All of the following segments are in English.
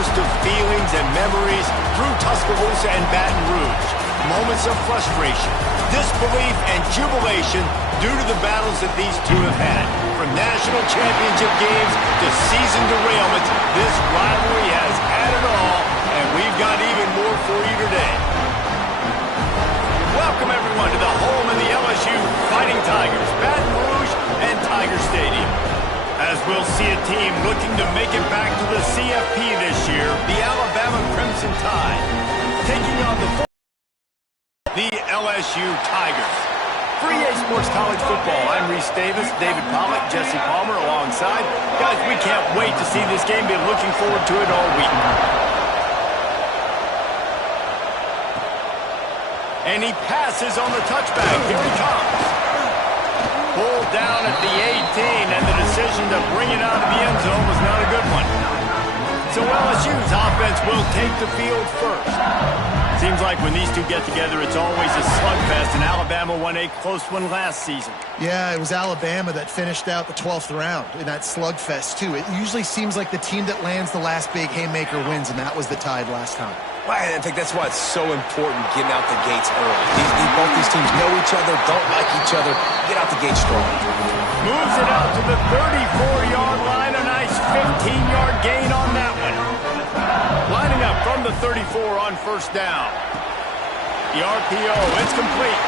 burst of feelings and memories through Tuscaloosa and Baton Rouge. Moments of frustration, disbelief, and jubilation due to the battles that these two have had. From national championship games to season derailments, this rivalry has had it all, and we've got even more for you today. Welcome, everyone, to the home of the LSU Fighting Tigers, Baton Rouge and Tiger Stadium. As we'll see a team looking to make it back to the CFP this year, the Alabama Crimson Tide, taking on the LSU Tigers. For EA Sports College Football, I'm Reese Davis, David Pollack, Jesse Palmer alongside. Guys, we can't wait to see this game. Been looking forward to it all week. And he passes on the touchback. Here he comes. Pulled down at the 18, and the decision to bring it out of the end zone was not a good one. So LSU's offense will take the field first. Seems like when these two get together, it's always a slugfest, and Alabama won a close one last season. Yeah, it was Alabama that finished out the 12th round in that slugfest, too. It usually seems like the team that lands the last big haymaker wins, and that was the Tide last time. Well, I think that's why it's so important getting out the gates early. Both these teams know each other, don't like each other. Get out the gate strong. Moves it out to the 34-yard line. A nice 15-yard gain on that one. Lining up from the 34 on first down. The RPO, it's complete.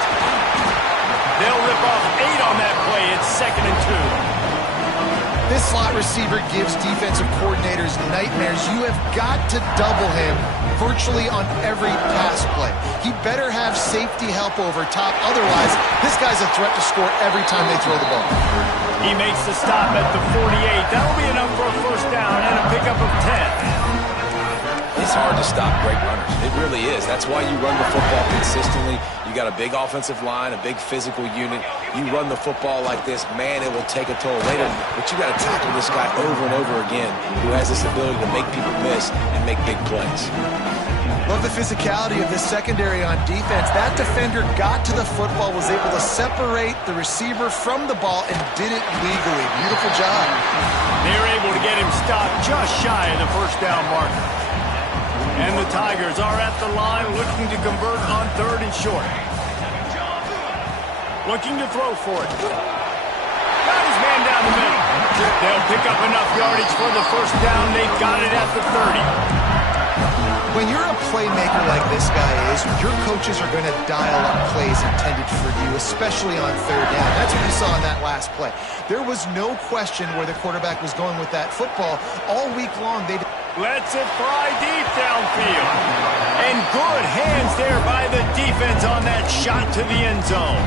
They'll rip off 8 on that play. It's 2nd and 2. This slot receiver gives defensive coordinators nightmares. You have got to double him virtually on every pass play. He better have safety help over top. Otherwise, this guy's a threat to score every time they throw the ball. He makes the stop at the 48. That'll be enough for a first down and a pickup of 10. It's hard to stop great runners. It really is. That's why you run the football consistently. You got a big offensive line, a big physical unit. You run the football like this, man, it will take a toll later. But you got to tackle this guy over and over again who has this ability to make people miss and make big plays. Love the physicality of this secondary on defense. That defender got to the football, was able to separate the receiver from the ball, and did it legally. Beautiful job. They were able to get him stopped just shy of the first down marker. And the Tigers are at the line looking to convert on 3rd and short. Looking to throw for it. Got his man down the middle. They'll pick up enough yardage for the first down. They've got it at the 30. When you're a playmaker like this guy is, your coaches are going to dial up plays intended for you, especially on 3rd down. That's what we saw in that last play. There was no question where the quarterback was going with that football. All week long, they lets it fly deep downfield. And good hands there by the defense on that shot to the end zone.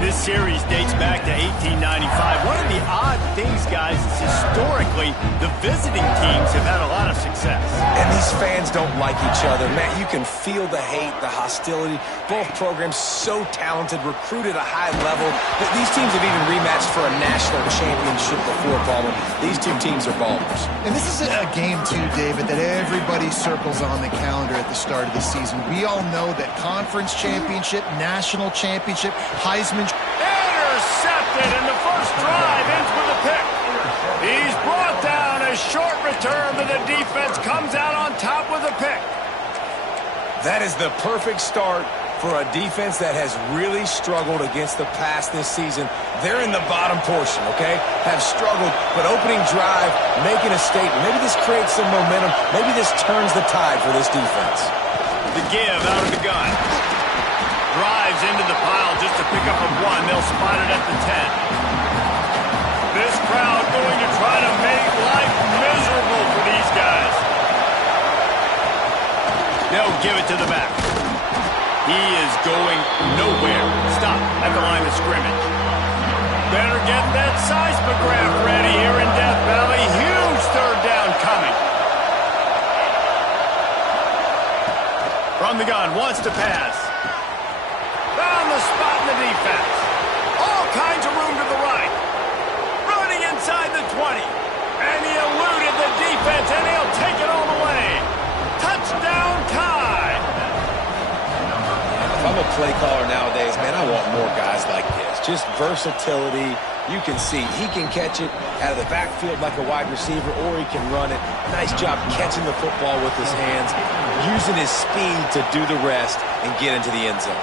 This series dates back to 1895. One of the odd things, guys, is historically the visiting teams have had a lot of success. And these fans don't like each other. Man, you can feel the hate, the hostility. Both programs so talented, recruited at a high level. But these teams have even rematched for a national championship before, Palmer. These two teams are ballers. And this is a game, too, David, that everybody circles on the calendar at the start of the season. We all know that conference championship, national championship, Heisman. Intercepted, and the first drive ends with a pick. He's brought down. A short return, but the defense comes out on top with a pick. That is the perfect start for a defense that has really struggled against the pass this season. They're in the bottom portion, okay? Have struggled, but opening drive, making a statement. Maybe this creates some momentum. Maybe this turns the tide for this defense. The give out of the gun. Drives into the pile just to pick up a 1. They'll spot it at the 10. This crowd going to try to make life miserable for these guys. They'll give it to the back. He is going nowhere. Stop at the line of scrimmage. Better get that seismograph ready here in Death Valley. Huge 3rd down coming. From the gun, wants to pass. Found the spot in the defense. All kinds of room to the right. Running inside the 20. And he eluded the defense, and he'll take it all the way. Touchdown, Tide. If I'm a play caller nowadays, man, I want more guys like this. just versatility. You can see he can catch it out of the backfield like a wide receiver, or he can run it. Nice job catching the football with his hands, using his speed to do the rest and get into the end zone.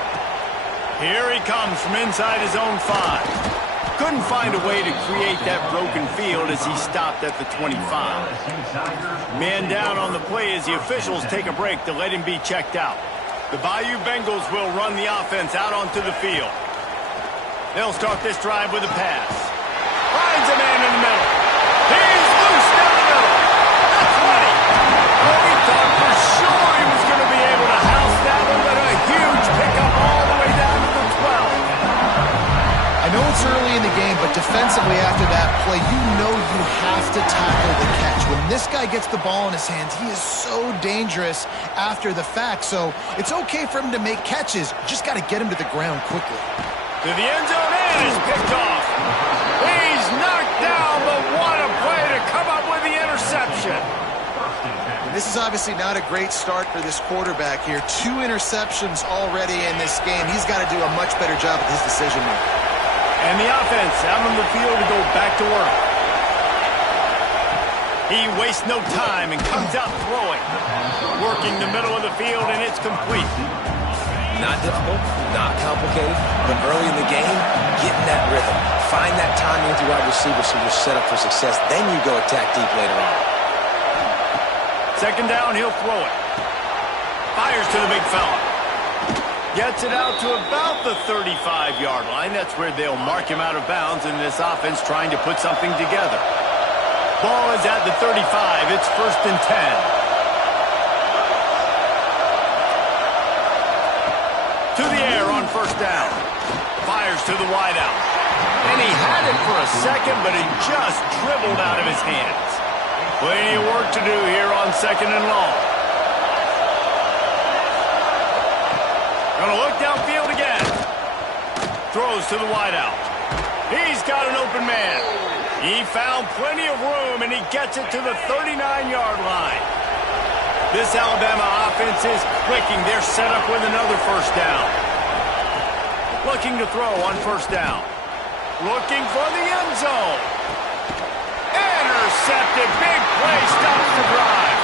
Here he comes from inside his own 5. Couldn't find a way to create that broken field as he stopped at the 25. Man down on the play as the officials take a break to let him be checked out. The Bayou Bengals will run the offense out onto the field. They'll start this drive with a pass. Finds a man in the middle. He's loose down the middle. That's 20. Oh, he thought for sure he was going to be able to house that one, but a huge pickup all the way down to the 12. I know it's early in the game, but defensively after that play, you know you have to tackle the catch. When this guy gets the ball in his hands, he is so dangerous after the fact. So it's okay for him to make catches. Just got to get him to the ground quickly. To the end zone and is picked off. He's knocked down, but what a play to come up with the interception. And this is obviously not a great start for this quarterback here. 2 interceptions already in this game. He's got to do a much better job with his decision making. And the offense out on the field to go back to work. He wastes no time and comes out throwing. Working the middle of the field, and it's complete. Not difficult, not complicated, but early in the game, getting that rhythm. Find that timing with your wide receiver so you're set up for success. Then you go attack deep later on. Second down, he'll throw it. Fires to the big fella. Gets it out to about the 35-yard line. That's where they'll mark him out of bounds in this offense trying to put something together. Ball is at the 35. It's 1st and 10. To the air on 1st down. Fires to the wideout. And he had it for a second, but it just dribbled out of his hands. Plenty of work to do here on 2nd and long. Gonna look downfield again. Throws to the wideout. He's got an open man. He found plenty of room, and he gets it to the 39-yard line. This Alabama offense is clicking. They're set up with another 1st down. Looking to throw on 1st down. Looking for the end zone. Intercepted. Big play stops the drive.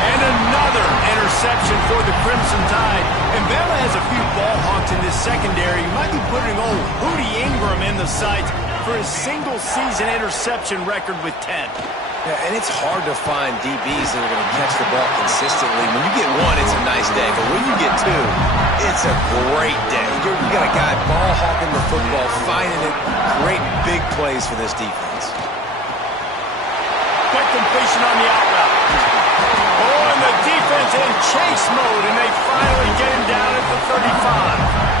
And another interception for the Crimson Tide. And Bama has a few ball hawks in this secondary. You might be putting old Hootie Ingram in the sights for his single-season interception record with 10. Yeah, and it's hard to find DBs that are going to catch the ball consistently. When you get 1, it's a nice day. But when you get 2, it's a great day. You got a guy ball hawking the football, finding it. Great big plays for this defense. Quick completion on the out route. Oh, and the defense in chase mode, and they finally get him down at the 35.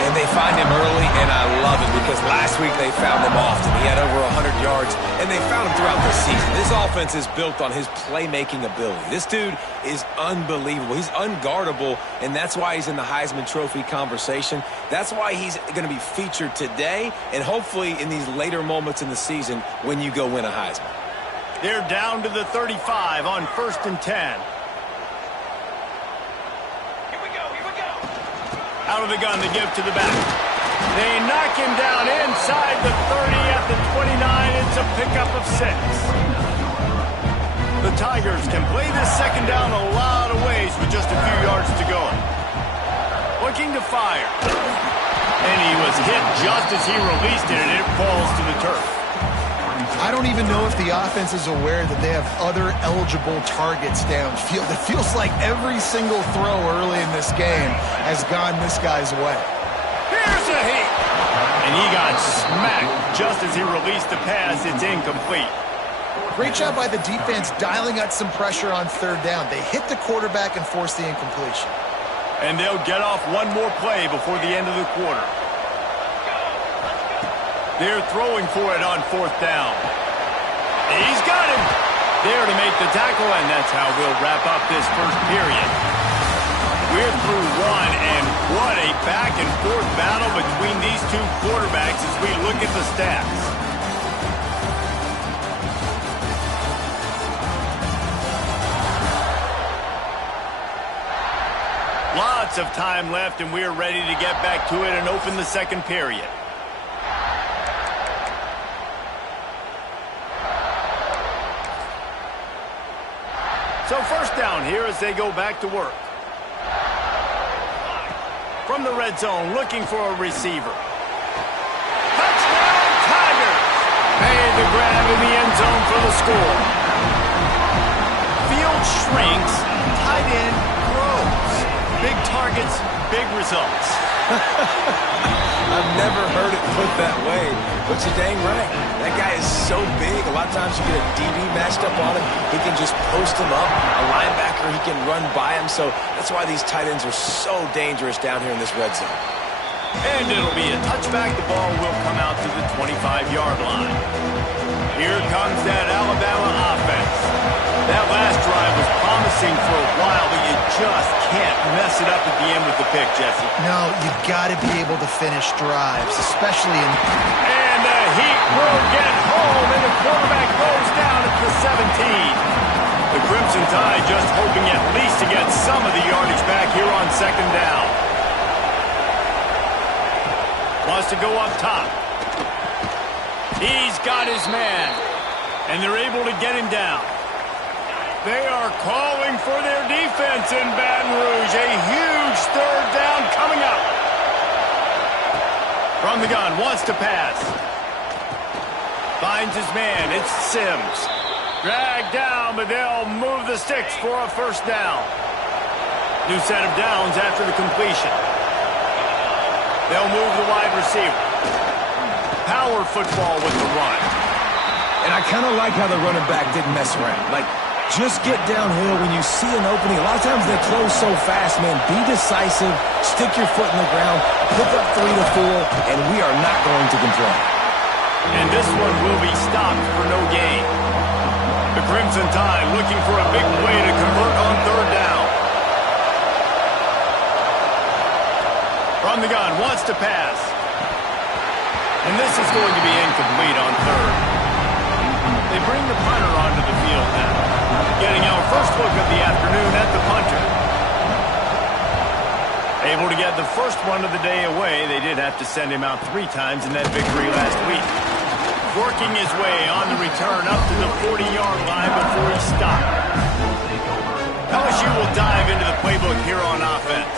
And they find him early, and I love it because last week they found him often. He had over 100 yards, and they found him throughout the season. This offense is built on his playmaking ability. This dude is unbelievable. He's unguardable, and that's why he's in the Heisman Trophy conversation. That's why he's going to be featured today and hopefully in these later moments in the season when you go win a Heisman. They're down to the 35 on 1st and 10. Out of the gun, they give to the back. They knock him down inside the 30 at the 29. It's a pickup of 6. The Tigers can play this 2nd down a lot of ways with just a few yards to go. Looking to fire. And he was hit just as he released it, and it falls to the turf. I don't even know if the offense is aware that they have other eligible targets downfield. It feels like every single throw early in this game has gone this guy's way. Here's a hit. And he got smacked just as he released the pass. It's incomplete. Great job by the defense dialing out some pressure on 3rd down. They hit the quarterback and forced the incompletion. And they'll get off one more play before the end of the quarter. They're throwing for it on 4th down. He's got him. There to make the tackle, and that's how we'll wrap up this 1st period. We're through 1, and what a back-and-forth battle between these two quarterbacks as we look at the stats. Lots of time left, and we're ready to get back to it and open the second period. So first down here as they go back to work. From the red zone, looking for a receiver. Touchdown, Tigers! Made the grab in the end zone for the score. Field shrinks, tight end grows. Big targets, big results. I've never heard it put that way, but you're dang right. That guy is so big. A lot of times you get a DB matched up on him. He can just post him up. A linebacker, he can run by him. So that's why these tight ends are so dangerous down here in this red zone. And it'll be a touchback. The ball will come out to the 25-yard line. Here comes that Alabama offense. That last drive was promising for a while, but you just can't mess it up at the end with the pick, Jesse. No, you got to be able to finish drives, especially in... And the heat will get home, and the quarterback goes down at the 17. The Crimson Tide just hoping at least to get some of the yardage back here on second down. Wants to go up top. He's got his man, and they're able to get him down. They are calling for their defense in Baton Rouge. A huge third down coming up. From the gun, wants to pass. Finds his man, it's Sims. Dragged down, but they'll move the sticks for a first down. New set of downs after the completion. They'll move the wide receiver. Power football with the run. And I kind of like how the running back didn't mess around. Like, just get downhill when you see an opening. A lot of times they close so fast, man. Be decisive, stick your foot in the ground, pick up 3 to 4, and we are not going to complain. And this one will be stopped for no gain. The Crimson Tide looking for a big play to convert on third down. From the gun, wants to pass. And this is going to be incomplete on third. They bring the punter onto the field now. Getting our first look of the afternoon at the punter. Able to get the first one of the day away. They did have to send him out 3 times in that victory last week. Working his way on the return up to the 40-yard line before he stopped. LSU will dive into the playbook here on offense.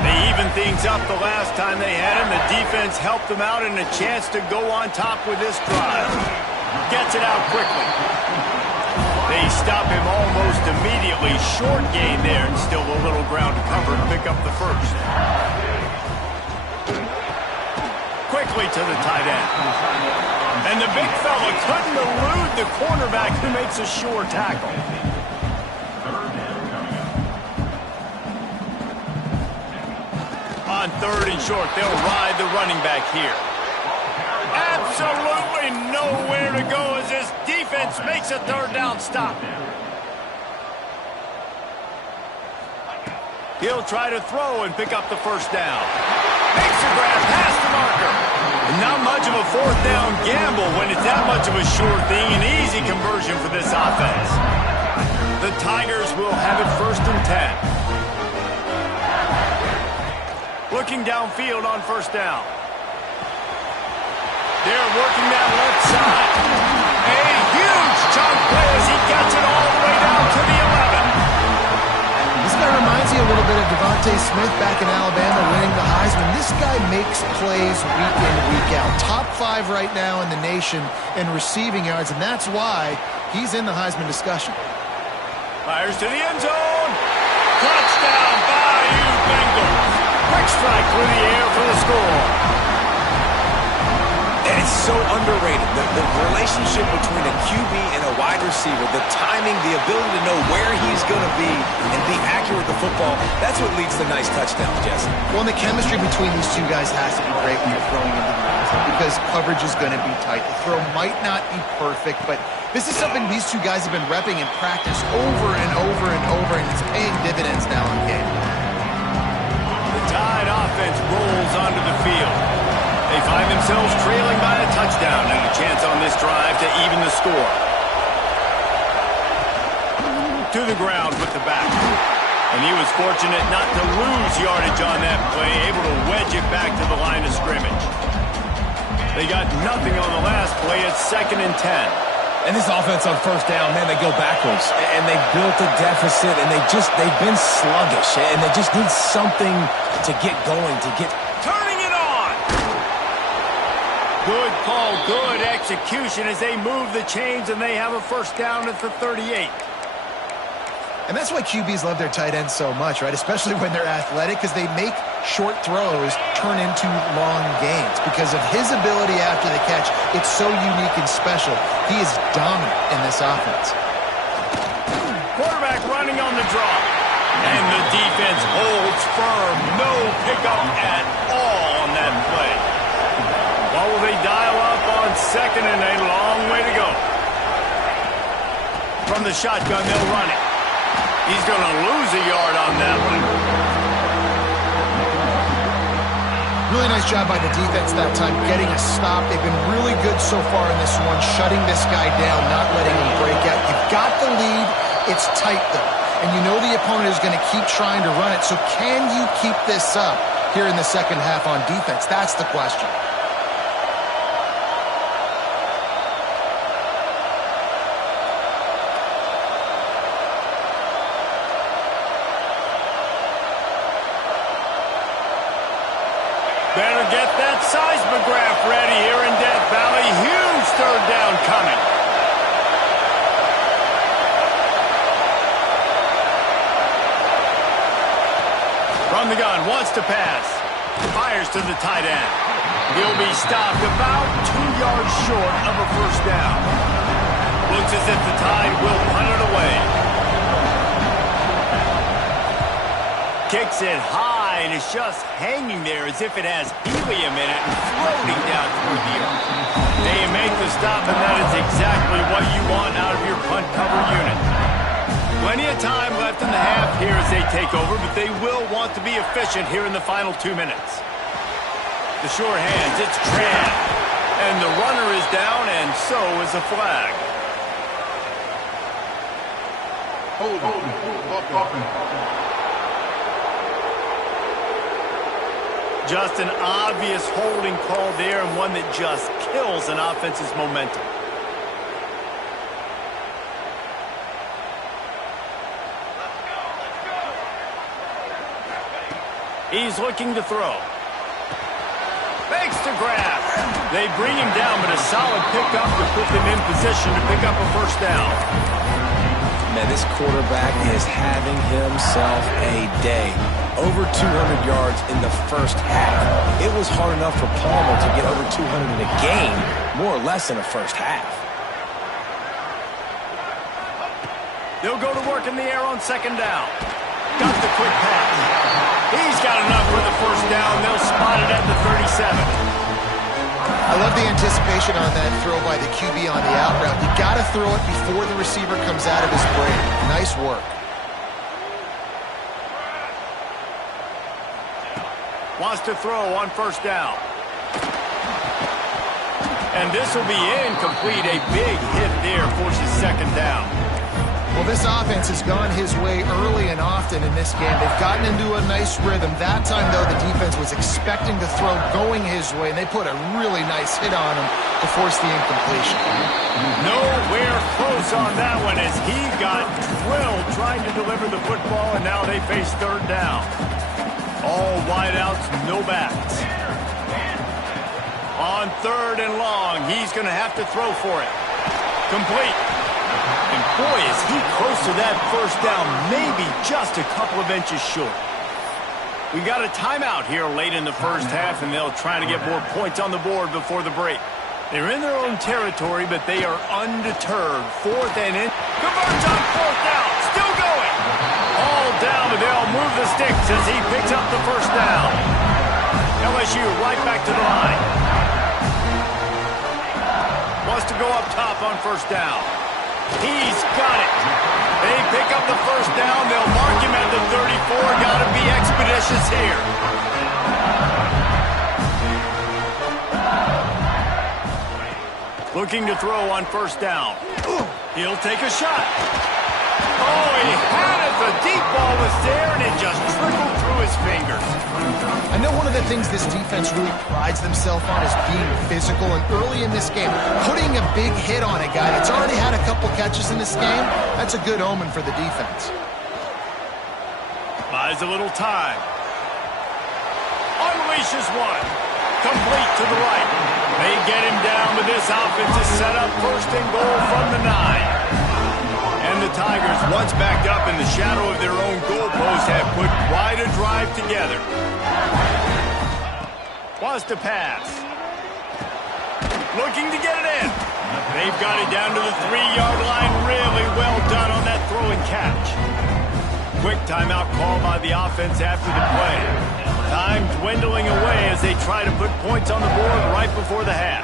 They evened things up the last time they had him. The defense helped them out and a chance to go on top with this drive. Gets it out quickly. They stop him almost immediately. Short gain there and still a little ground to cover to pick up the first. Quickly to the tight end. And the big fella couldn't elude the cornerback who makes a sure tackle. On third and short, they'll ride the running back here. Absolutely nowhere to go as this defense makes a third down stop. He'll try to throw and pick up the first down. Makes a grab past the marker. Not much of a fourth down gamble when it's that much of a sure thing. An easy conversion for this offense. The Tigers will have it first and 10. Looking downfield on first down. They're working that left side. A huge chunk play as he gets it all the way down to the 11. This guy reminds you a little bit of Devontae Smith back in Alabama winning the Heisman. This guy makes plays week in, week out. Top 5 right now in the nation in receiving yards, and that's why he's in the Heisman discussion. Fires to the end zone. Touchdown, Bayou Bengals. Quick strike through the air for the score. And it's so underrated. The relationship between a QB and a wide receiver, the timing, the ability to know where he's going to be and be accurate with the football, that's what leads to nice touchdowns, Jesse. Well, and the chemistry between these two guys has to be great when you're throwing into the end zone because coverage is going to be tight. The throw might not be perfect, but this is something these two guys have been repping in practice over and over and over, and it's paying dividends now in game. The Tide offense rolls onto the field. They find themselves trailing by a touchdown and a chance on this drive to even the score. To the ground with the back. And he was fortunate not to lose yardage on that play, able to wedge it back to the line of scrimmage. They got nothing on the last play. It's 2nd and 10. And this offense on first down, man, they go backwards. And they built a deficit, and they've been sluggish. And they just need something to get going, to get... Turning it on! Good call, good execution as they move the chains, and they have a first down at the 38. And that's why QBs love their tight ends so much, right? Especially when they're athletic, because they make short throws turn into long gains. Because of his ability after the catch, it's so unique and special. He is dominant in this offense. Quarterback running on the draw. And the defense holds firm. No pickup at all on that play. What will they dial up on 2nd and a long way to go? From the shotgun, they'll run it. He's going to lose a yard on that one. Really nice job by the defense that time, getting a stop. They've been really good so far in this one, shutting this guy down, not letting him break out. You've got the lead. It's tight, though. And you know the opponent is going to keep trying to run it. So can you keep this up here in the second half on defense? That's the question. Better get that seismograph ready here in Death Valley. Huge third down coming. From the gun, wants to pass. Fires to the tight end. He'll be stopped about 2 yards short of a first down. Looks as if the Tide will punt it away. Kicks it high, and it's just hanging there as if it has helium in it and floating down toward the earth. They make the stop, and that is exactly what you want out of your punt cover unit. Plenty of time left in the half here as they take over, but they will want to be efficient here in the final 2 minutes. The sure hands, it's Tran. And the runner is down, and so is a flag. Just an obvious holding call there, and one that just kills an offense's momentum. He's looking to throw. Fakes to grab. They bring him down, but a solid pickup to put them in position to pick up a first down. Man, this quarterback is having himself a day. Over 200 yards in the first half. It was hard enough for Palmer to get over 200 in a game, more or less in the first half. They'll go to work in the air on second down. Got the quick pass. He's got enough for the first down. They'll spot it at the 37. I love the anticipation on that throw by the QB on the out route. You got to throw it before the receiver comes out of his break. Nice work. Wants to throw on first down. And this will be incomplete. A big hit there forces second down. Well, this offense has gone his way early and often in this game. They've gotten into a nice rhythm. That time, though, the defense was expecting the throw going his way, and they put a really nice hit on him to force the incompletion. Nowhere close on that one as he got drilled trying to deliver the football, and now they face third down. All wideouts, no backs. On third and long, he's going to have to throw for it. Complete. And boy, is he close to that first down, maybe just a couple of inches short. We got a timeout here late in the first half, and they'll try to get more points on the board before the break. They're in their own territory, but they are undeterred. Fourth and in. Converts on fourth down. Still going. All down, but they'll move the sticks as he picks up the first down. LSU right back to the line. Wants to go up top on first down. He's got it. They pick up the first down. They'll mark him at the 34. Got to be expeditious here. Looking to throw on first down. He'll take a shot. Oh, he had it. The deep ball ball was there, and it just trickled through his fingers. I know one of the things this defense really prides themselves on is being physical, and early in this game, putting a big hit on a guy that's already had a couple catches in this game, that's a good omen for the defense. Buys a little time. Unleashes one. Complete to the right. They get him down with this offense to set up first and goal from the 9. And the Tigers, once backed up in the shadow of their own goalpost, have put quite a drive together. Wants to pass. Looking to get it in. They've got it down to the 3-yard line. Really well done on that throw and catch. Quick timeout call by the offense after the play. Time dwindling away as they try to put points on the board right before the half.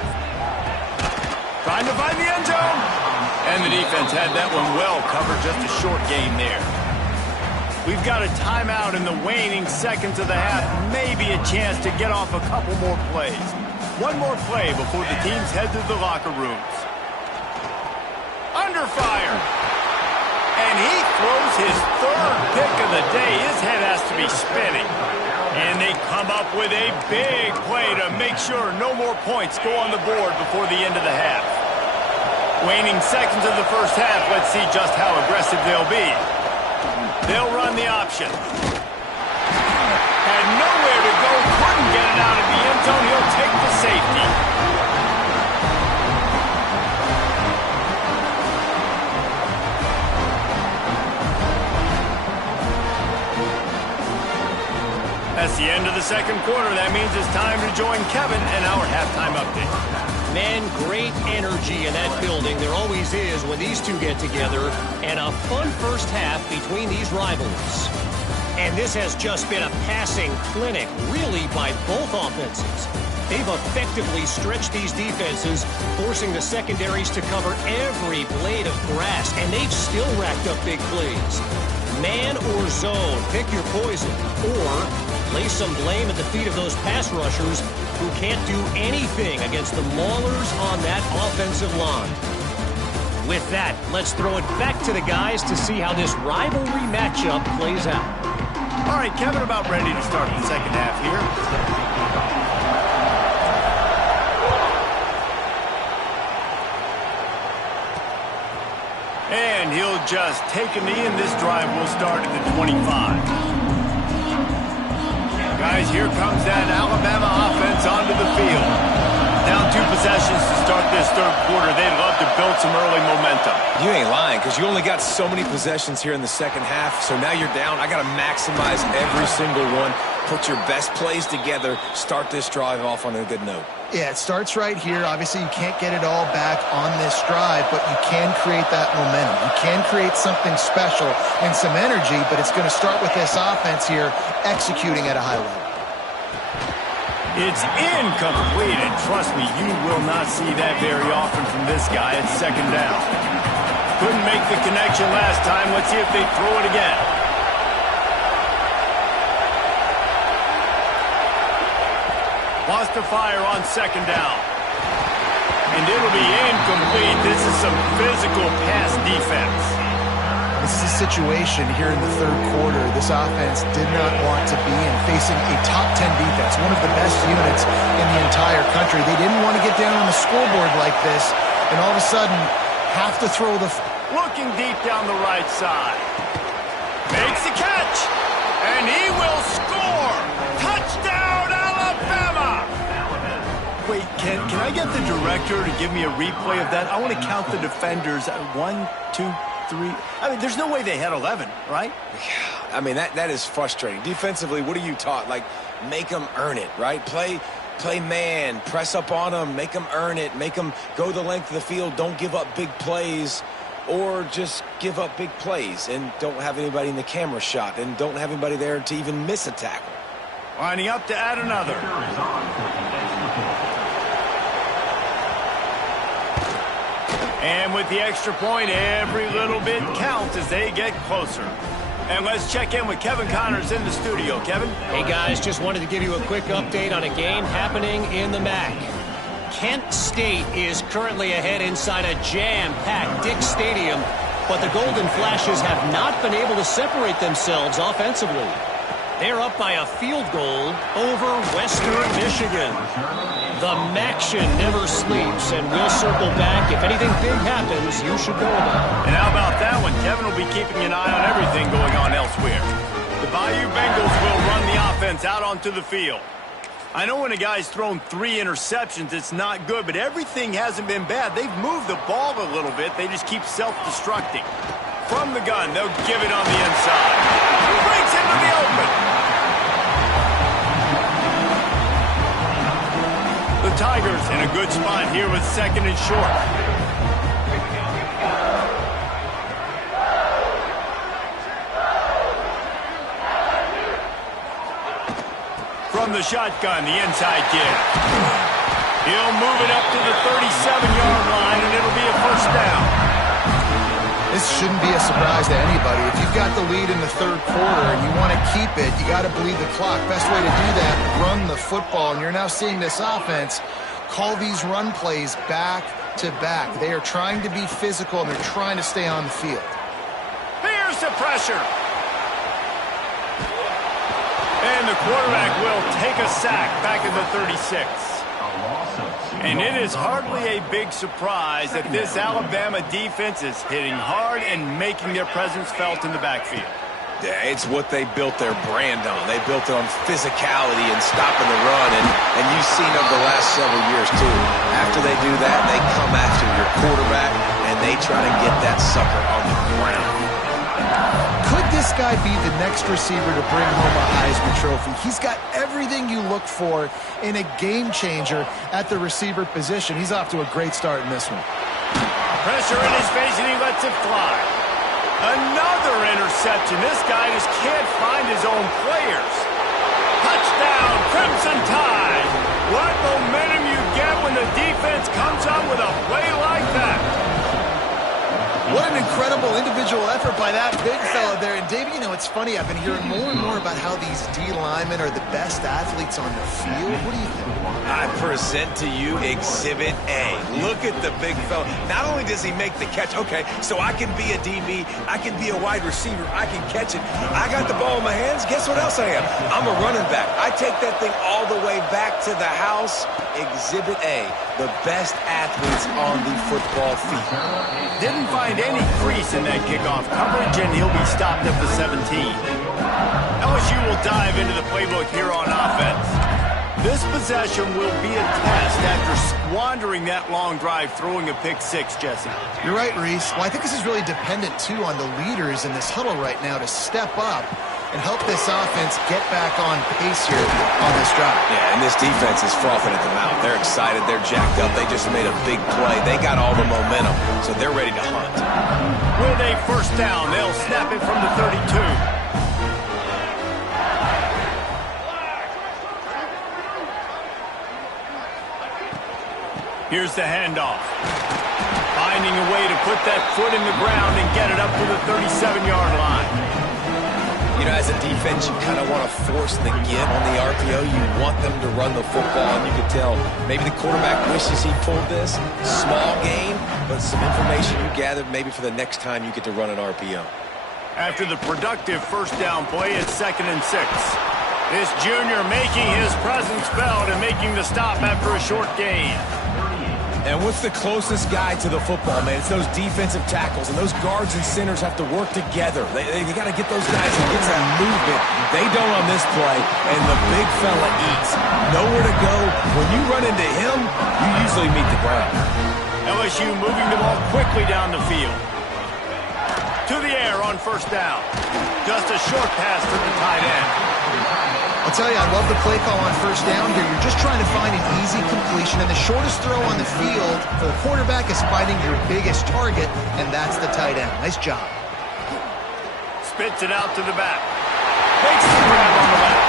Trying to find the end zone. And the defense had that one well covered, just a short gain there. We've got a timeout in the waning seconds of the half. Maybe a chance to get off a couple more plays. One more play before the teams head to the locker rooms. Under fire. And he throws his third pick of the day. His head has to be spinning. And they come up with a big play to make sure no more points go on the board before the end of the half. Waning seconds of the first half. Let's see just how aggressive they'll be. They'll run the option. Had nowhere to go. Couldn't get it out of the end zone. He'll take the safety. That's the end of the second quarter. That means it's time to join Kevin in our halftime update. Man, great energy in that building. There always is when these two get together. And a fun first half between these rivals. And this has just been a passing clinic, really, by both offenses. They've effectively stretched these defenses, forcing the secondaries to cover every blade of grass. And they've still racked up big plays. Man or zone, pick your poison. Or lay some blame at the feet of those pass rushers who can't do anything against the maulers on that offensive line. With that, let's throw it back to the guys to see how this rivalry matchup plays out. All right, Kevin, about ready to start the second half here. And he'll just take a knee, and this drive will start at the 25. Guys, here comes that Alabama offense onto the field. Down 2 possessions to start this third quarter. They'd love to build some early momentum. You ain't lying, because you only got so many possessions here in the second half, so now you're down. I got to maximize every single one. Put your best plays together. Start this drive off on a good note. Yeah, it starts right here. Obviously, you can't get it all back on this drive, but you can create that momentum. You can create something special and some energy, but it's going to start with this offense here executing at a high level. It's incomplete, and trust me, you will not see that very often from this guy at second down. Couldn't make the connection last time. Let's see if they throw it again. Wants to fire on second down. And it'll be incomplete. This is some physical pass defense. This is a situation here in the third quarter this offense did not want to be in, facing a top 10 defense, one of the best units in the entire country. They didn't want to get down on the scoreboard like this, and all of a sudden have to throw the... Looking deep down the right side. Makes the catch, and he will score. Touchdown, Alabama! Wait, can I get the director to give me a replay of that? I want to count the defenders. 1, 2, 3. I mean, there's no way they had 11, right? I mean, that is frustrating. Defensively, what are you taught? Like, make them earn it, right? Play man, press up on them, make them earn it, make them go the length of the field, don't give up big plays, or just give up big plays and don't have anybody in the camera shot and don't have anybody there to even miss a tackle. Lining up to add another. And with the extra point, every little bit counts as they get closer. And let's check in with Kevin Connors in the studio. Kevin? Hey, guys, just wanted to give you a quick update on a game happening in the MAC. Kent State is currently ahead inside a jam-packed Dick Stadium but the Golden Flashes have not been able to separate themselves offensively. They're up by a field goal over Western Michigan. The Maction never sleeps, and we'll circle back. If anything big happens, you should know about it. And how about that one? Kevin will be keeping an eye on everything going on elsewhere. The Bayou Bengals will run the offense out onto the field. I know when a guy's thrown 3 interceptions, it's not good, but everything hasn't been bad. They've moved the ball a little bit. They just keep self-destructing. From the gun, they'll give it on the inside. He breaks into the open. The Tigers in a good spot here with 2nd and short. From the shotgun, the inside give. He'll move it up to the 37-yard line, and it'll be a first down. This shouldn't be a surprise to anybody. If you've got the lead in the 3rd quarter and you want to keep it, you got to bleed the clock. Best way to do that, run the football. And you're now seeing this offense call these run plays back to back. They are trying to be physical, and they're trying to stay on the field. Here's the pressure. And the quarterback will take a sack back in the 36. And it is hardly a big surprise that this Alabama defense is hitting hard and making their presence felt in the backfield. Yeah, it's what they built their brand on. They built it on physicality and stopping the run, and you've seen over the last several years, too. After they do that, they come after your quarterback, and they try to get that sucker on the ground. Could this guy be the next receiver to bring home a Heisman Trophy? He's got everything you look for in a game changer at the receiver position. He's off to a great start in this one. Pressure in his face, and he lets it fly. Another interception. This guy just can't find his own players. Touchdown, Crimson Tide. What momentum you get when the defense comes up with a play like that. What an incredible individual effort by that big fella there. And, Davey, you know, it's funny. I've been hearing more and more about how these D linemen are the best athletes on the field. What do you think? I present to you Exhibit A. Look at the big fella. Not only does he make the catch, okay, so I can be a DB, I can be a wide receiver, I can catch it. I got the ball in my hands. Guess what else I am? I'm a running back. I take that thing all the way back to the house. Exhibit A, the best athletes on the football field. Didn't find any crease in that kickoff coverage, and he'll be stopped at the 17. LSU will dive into the playbook here on offense. This possession will be a test after squandering that long drive, throwing a pick-6, Jesse. You're right, Reese. Well, I think this is really dependent, too, on the leaders in this huddle right now to step up and help this offense get back on pace here on this drive. Yeah, and this defense is frothing at the mouth. They're excited. They're jacked up. They just made a big play. They got all the momentum, so they're ready to hunt. With a first down, they'll snap it from the 32. Here's the handoff. Finding a way to put that foot in the ground and get it up to the 37-yard line. You know, as a defense, you kind of want to force the give on the RPO. You want them to run the football, and you can tell maybe the quarterback wishes he pulled this. Small game, but some information you gathered maybe for the next time you get to run an RPO. After the productive first down play, it's 2nd and 6. This junior making his presence felt and making the stop after a short gain. And what's the closest guy to the football, man? It's those defensive tackles, and those guards and centers have to work together. They got to get those guys and get some movement. They don't on this play, and the big fella eats. Nowhere to go. When you run into him, you usually meet the ground. LSU moving the ball quickly down the field. To the air on first down. Just a short pass to the tight end. I'll tell you, I love the play call on first down here. You're just trying to find an easy completion, and the shortest throw on the field for the quarterback is finding your biggest target, and that's the tight end. Nice job. Spits it out to the back. Makes the grab on the left.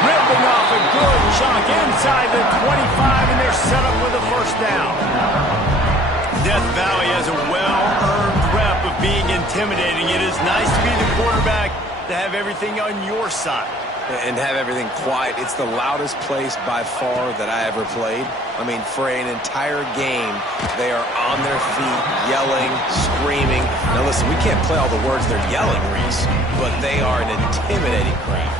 Ripping off a good chunk inside the 25, and they're set up with a first down. Death Valley has a well-earned rep of being intimidating. It is nice to be the quarterback to have everything on your side. And have everything quiet. It's the loudest place by far that I ever played. I mean, for an entire game, they are on their feet, yelling, screaming. Now, listen, we can't play all the words they're yelling, Reese, but they are an intimidating crowd.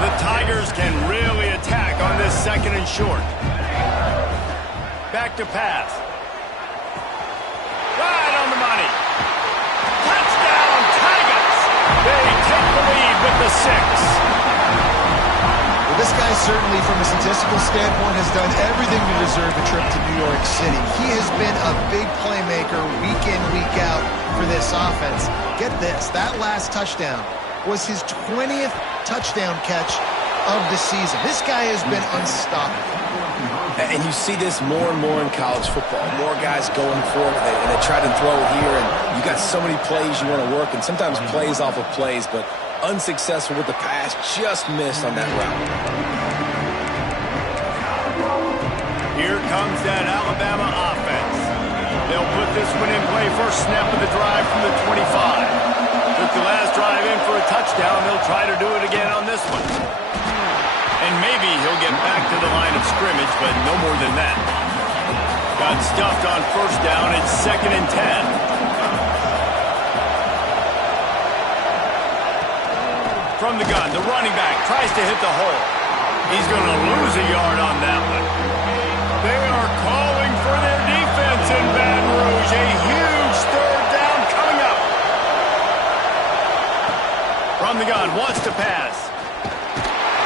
The Tigers can really attack on this 2nd and short. Back to pass. Right on the money. Touchdown, Tigers! They take the lead with the 6. Well, this guy certainly, from a statistical standpoint, has done everything to deserve a trip to New York City. He has been a big playmaker week in, week out for this offense. Get this, that last touchdown was his 20th touchdown catch of the season. This guy has been unstoppable. And you see this more and more in college football. More guys going for it, and they try to throw it here, and you got so many plays you want to work, and sometimes plays off of plays, but unsuccessful with the pass, just missed on that route. Here comes that Alabama offense. They'll put this one in play first snap of the drive from the 25. Took the last drive in for a touchdown. They'll try to do it again on this one. And maybe he'll get back to the line of scrimmage, but no more than that. Got stuffed on first down. It's 2nd and 10. From the gun, the running back tries to hit the hole. He's going to lose a yard on that one. They are calling for their defense in Baton Rouge. A huge 3rd down coming up. From the gun, wants to pass.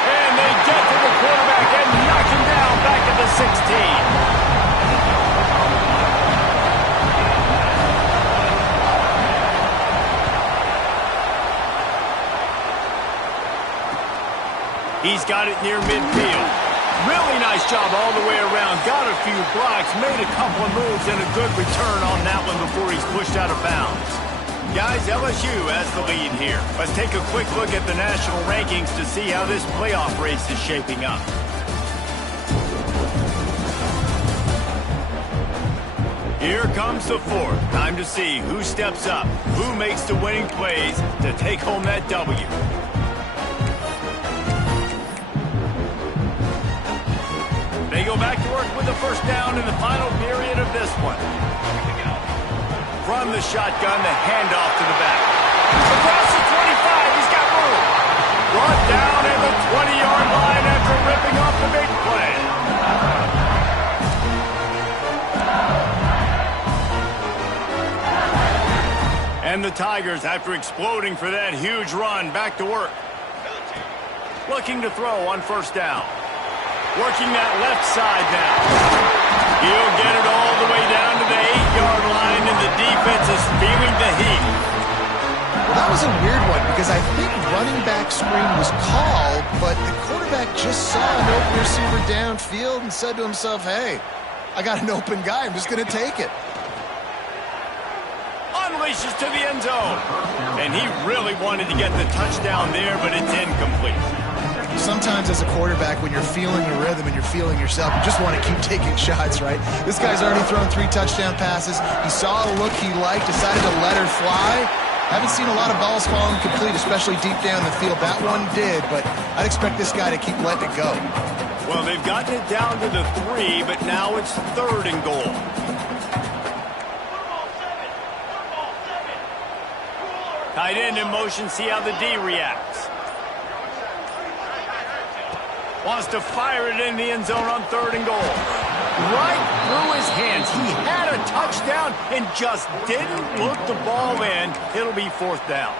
And they get to the quarterback and knock him down back at the 16. He's got it near midfield. Really nice job all the way around. Got a few blocks, made a couple of moves, and a good return on that one before he's pushed out of bounds. Guys, LSU has the lead here. Let's take a quick look at the national rankings to see how this playoff race is shaping up. Here comes the 4th. Time to see who steps up, who makes the winning plays to take home that W. They go back to work with the first down in the final period of this one. From the shotgun, the handoff to the back. Across the 25, he's got room. Brought down at the 20-yard line after ripping off the big play. And the Tigers, after exploding for that huge run, back to work. Looking to throw on first down. Working that left side now. He'll get it all the way down to the 8-yard line, and the defense is feeling the heat. Well, that was a weird one because I think running back screen was called, but the quarterback just saw an open receiver downfield and said to himself, hey, I got an open guy. I'm just going to take it. Unleashes to the end zone. And he really wanted to get the touchdown there, but it's incomplete. Sometimes as a quarterback, when you're feeling the rhythm and you're feeling yourself, you just want to keep taking shots, right? This guy's already thrown 3 touchdown passes. He saw a look he liked, decided to let her fly. Haven't seen a lot of balls falling complete, especially deep down the field. That one did, but I'd expect this guy to keep letting it go. Well, they've gotten it down to the 3, but now it's 3rd and goal. Tight end in motion, see how the D reacts. Wants to fire it in the end zone on 3rd and goal. Right through his hands. He had a touchdown and just didn't look the ball in. It'll be 4th down.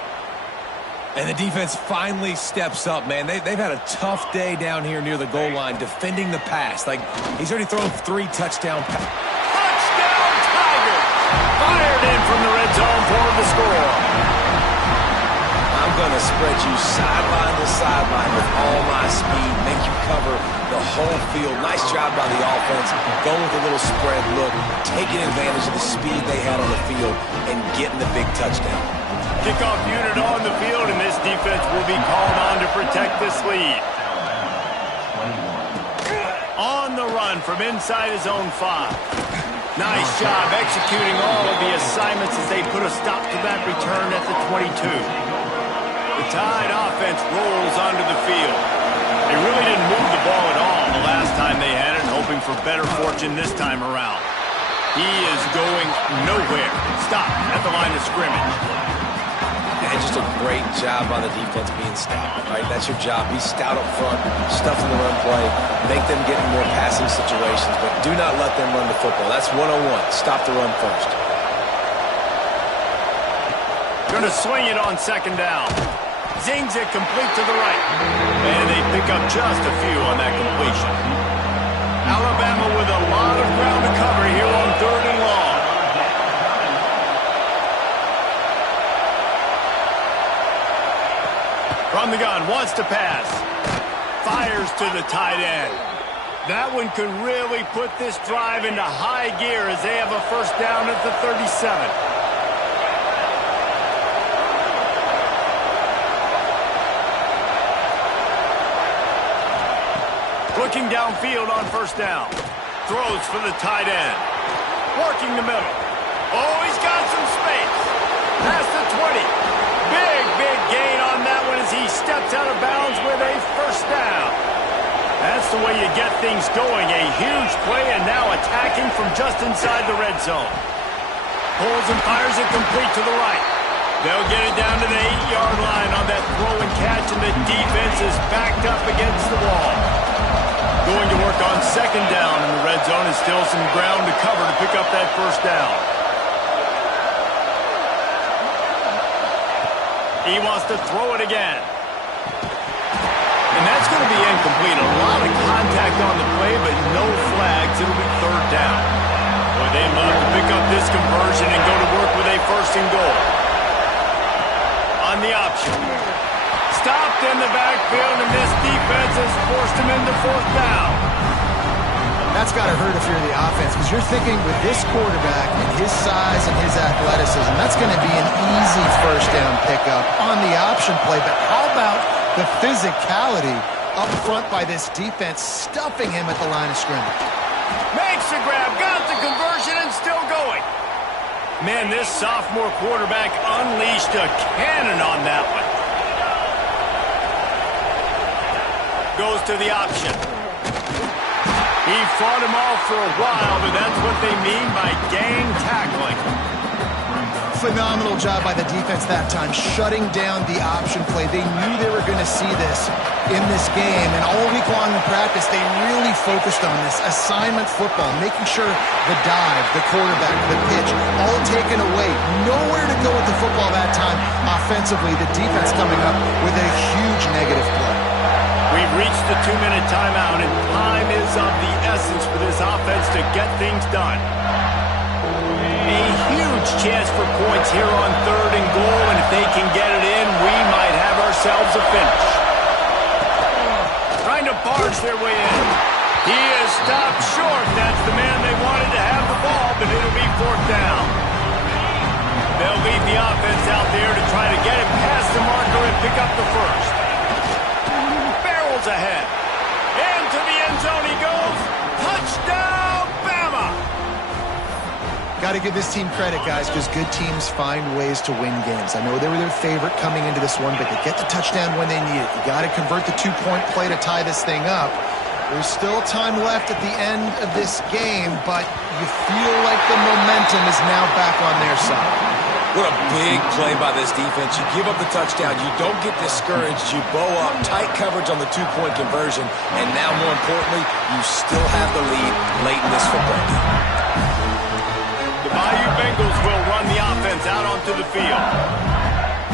And the defense finally steps up, man. They've had a tough day down here near the goal line defending the pass. Like, he's already thrown 3 touchdown passes. Touchdown, Tigers! Fired in from the red zone for the score. I'm going to spread you sideline to sideline with all my speed, make you cover the whole field. Nice job by the offense, going with a little spread look, taking advantage of the speed they had on the field, and getting the big touchdown. Kickoff unit on the field, and this defense will be called on to protect this lead. On the run from inside his own 5. Nice job executing all of the assignments as they put a stop to that return at the 22. The Tide offense rolls onto the field. They really didn't move the ball at all the last time they had it, hoping for better fortune this time around. He is going nowhere. Stop at the line of scrimmage. And just a great job by the defense being stout. Right? That's your job. Be stout up front, stuff in the run play, make them get in more passing situations, but do not let them run the football. That's 101. Stop the run first. Going to swing it on second down. Zings it complete to the right. And they pick up just a few on that completion. Alabama with a lot of ground to cover here on 3rd and long. From the gun, wants to pass. Fires to the tight end. That one could really put this drive into high gear as they have a first down at the 37. Looking downfield on first down. Throws for the tight end. Working the middle. Oh, he's got some space. Past the 20. Big gain on that one as he steps out of bounds with a first down. That's the way you get things going. A huge play and now attacking from just inside the red zone. Pulls and fires it complete to the right. They'll get it down to the 8-yard line on that throw and catch, and the defense is backed up against the wall. Going to work on second down in the red zone, and still some ground to cover to pick up that first down. He wants to throw it again. And that's going to be incomplete. A lot of contact on the play, but no flags. It'll be third down. Boy, they love to pick up this conversion and go to work with a first and goal. On the option. Stopped in the backfield, and this defense has forced him into fourth down. That's got to hurt if you're the offense, because you're thinking with this quarterback and his size and his athleticism, that's going to be an easy first down pickup on the option play. But how about the physicality up front by this defense, stuffing him at the line of scrimmage? Makes the grab, got the conversion, and still going. Man, this sophomore quarterback unleashed a cannon on that one. Goes to the option. He fought him off for a while, but that's what they mean by gang tackling. Phenomenal job by the defense that time, shutting down the option play. They knew they were going to see this in this game, and all week long in practice, they really focused on this assignment football, making sure the dive, the quarterback, the pitch, all taken away. Nowhere to go with the football that time offensively. The defense coming up with a huge negative play. We've reached the 2-minute timeout, and time is of the essence for this offense to get things done. A huge chance for points here on 3rd and goal, and if they can get it in, we might have ourselves a finish. Trying to barge their way in. He is stopped short. That's the man they wanted to have the ball, but it'll be fourth down. They'll leave the offense out there to try to get it past the marker and pick up the first. Ahead. Into the end zone he goes. Touchdown, Bama! Got to give this team credit, guys, because good teams find ways to win games. I know they were their favorite coming into this one, but they get the touchdown when they need it. You got to convert the 2-point play to tie this thing up. There's still time left at the end of this game, but you feel like the momentum is now back on their side. What a big play by this defense. You give up the touchdown. You don't get discouraged. You bow up, tight coverage on the 2-point conversion, and now, more importantly, you still have the lead late in this football game. The Bayou Bengals will run the offense out onto the field.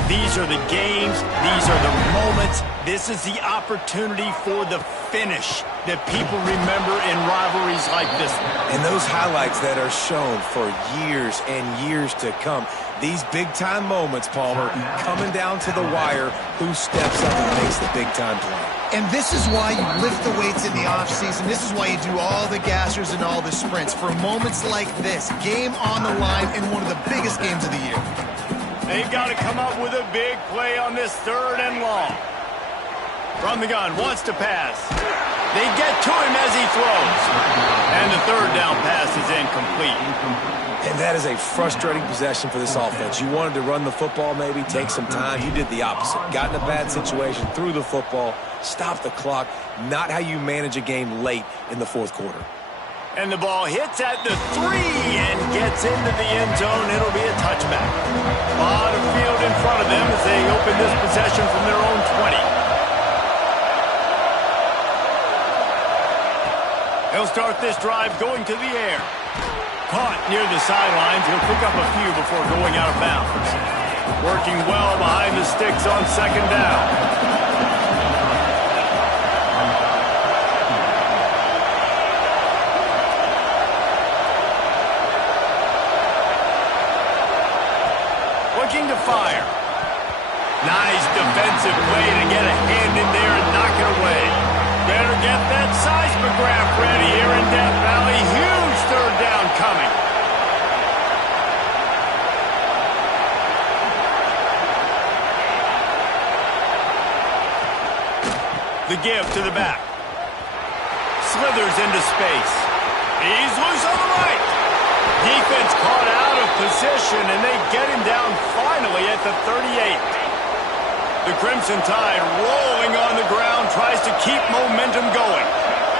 These are the games. These are the moments. This is the opportunity for the finish that people remember in rivalries like this one. And those highlights that are shown for years and years to come. These big-time moments, Palmer, coming down to the wire, who steps up and makes the big-time play. And this is why you lift the weights in the offseason. This is why you do all the gassers and all the sprints. For moments like this, game on the line in one of the biggest games of the year. They've got to come up with a big play on this 3rd and long. From the gun, wants to pass. They get to him as he throws. And the 3rd down pass is incomplete. And that is a frustrating possession for this offense. You wanted to run the football, maybe take some time. You did the opposite. Got in a bad situation, threw the football, stopped the clock. Not how you manage a game late in the 4th quarter. And the ball hits at the 3 and gets into the end zone. It'll be a touchback. A lot of field in front of them as they open this possession from their own 20. They'll start this drive going to the air. Caught near the sidelines. He'll pick up a few before going out of bounds. Working well behind the sticks on second down. Looking to fire. Nice defensive play to get a hand in there and knock it away. Better get that seismograph ready here in Death Valley. Huge third down coming. The give to the back. Slithers into space. He's loose on the right. Defense caught out of position, and they get him down finally at the 38. The Crimson Tide rolling on the ground, tries to keep momentum going.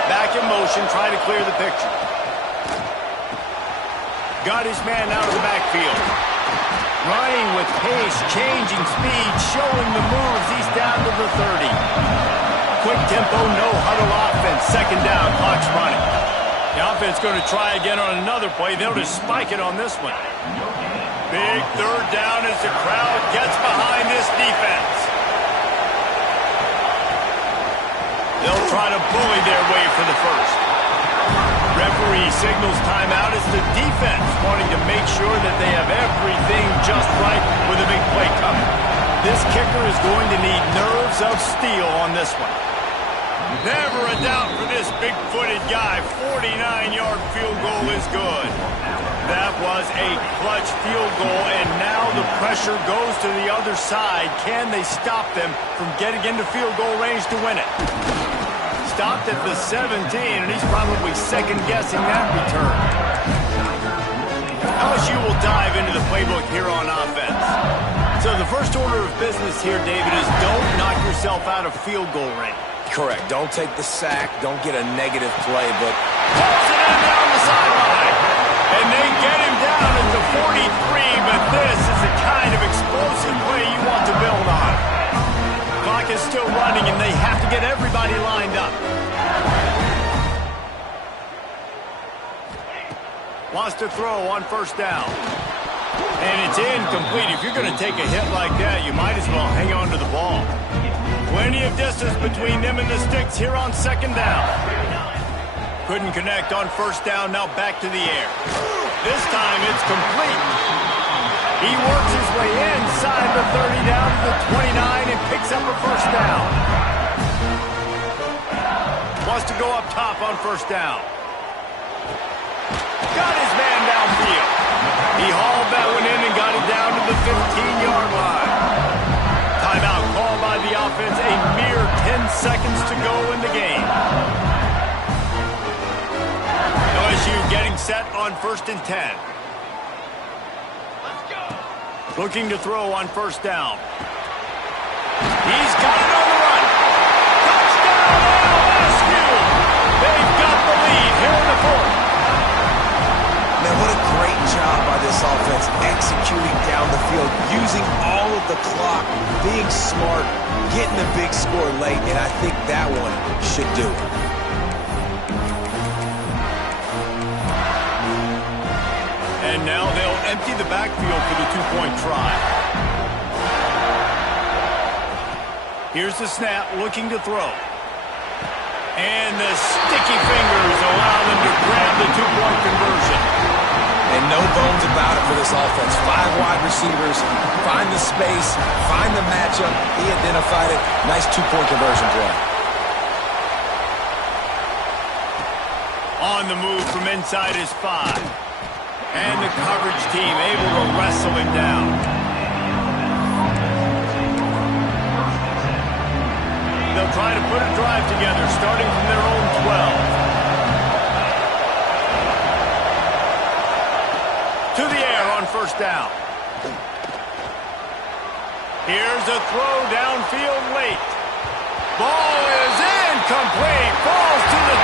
Back in motion, trying to clear the picture. Got his man out of the backfield. Running with pace, changing speed, showing the moves. He's down to the 30. Quick tempo, no huddle offense. Second down, clock's running. The offense going to try again on another play. They'll just spike it on this one. Big third down as the crowd gets behind this defense. They'll try to bully their way for the first. Referee signals timeout as the defense wanting to make sure that they have everything just right with a big play coming. This kicker is going to need nerves of steel on this one. Never a doubt for this big-footed guy. 49-yard field goal is good. That was a clutch field goal, and now the pressure goes to the other side. Can they stop them from getting into field goal range to win it? Stopped at the 17, and he's probably second-guessing that return. LSU will dive into the playbook here on offense. So the first order of business here, David, is don't knock yourself out of field goal range. Correct. Don't take the sack. Don't get a negative play, but pulls it in down the sideline. And they get him down at the 43, but this is the kind of explosive play you want to build on. Clock is still running, and they have to get everybody lined up. Wants to throw on first down. And it's incomplete. If you're going to take a hit like that, you might as well hang on to the ball. Plenty of distance between them and the sticks here on second down. Couldn't connect on first down, now back to the air. This time it's complete. He works his way inside the 30 down to the 29 and picks up a first down. Wants to go up top on first down. Got his man downfield. He hauled that one in and got it down to the 15-yard line. Timeout called by the offense, a mere 10 seconds to go in the game. LSU getting set on first and 10. Looking to throw on first down. He's got it on the run. Touchdown, LSU! They've got the lead here in the fourth. man, what a great job by this offense executing down the field, using all of the clock, being smart, getting a big score late, and I think that one should do it. And now they'll empty the backfield for the two-point try. Here's the snap, looking to throw. And the sticky fingers allow them to grab the two-point conversion. And no bones about it for this offense. 5 wide receivers, find the space, find the matchup. He identified it. Nice two-point conversion play. On the move from inside his 5. And the coverage team able to wrestle him down. They'll try to put a drive together, starting from their own 12. To the air on first down. Here's a throw downfield late. Ball is incomplete. Falls to the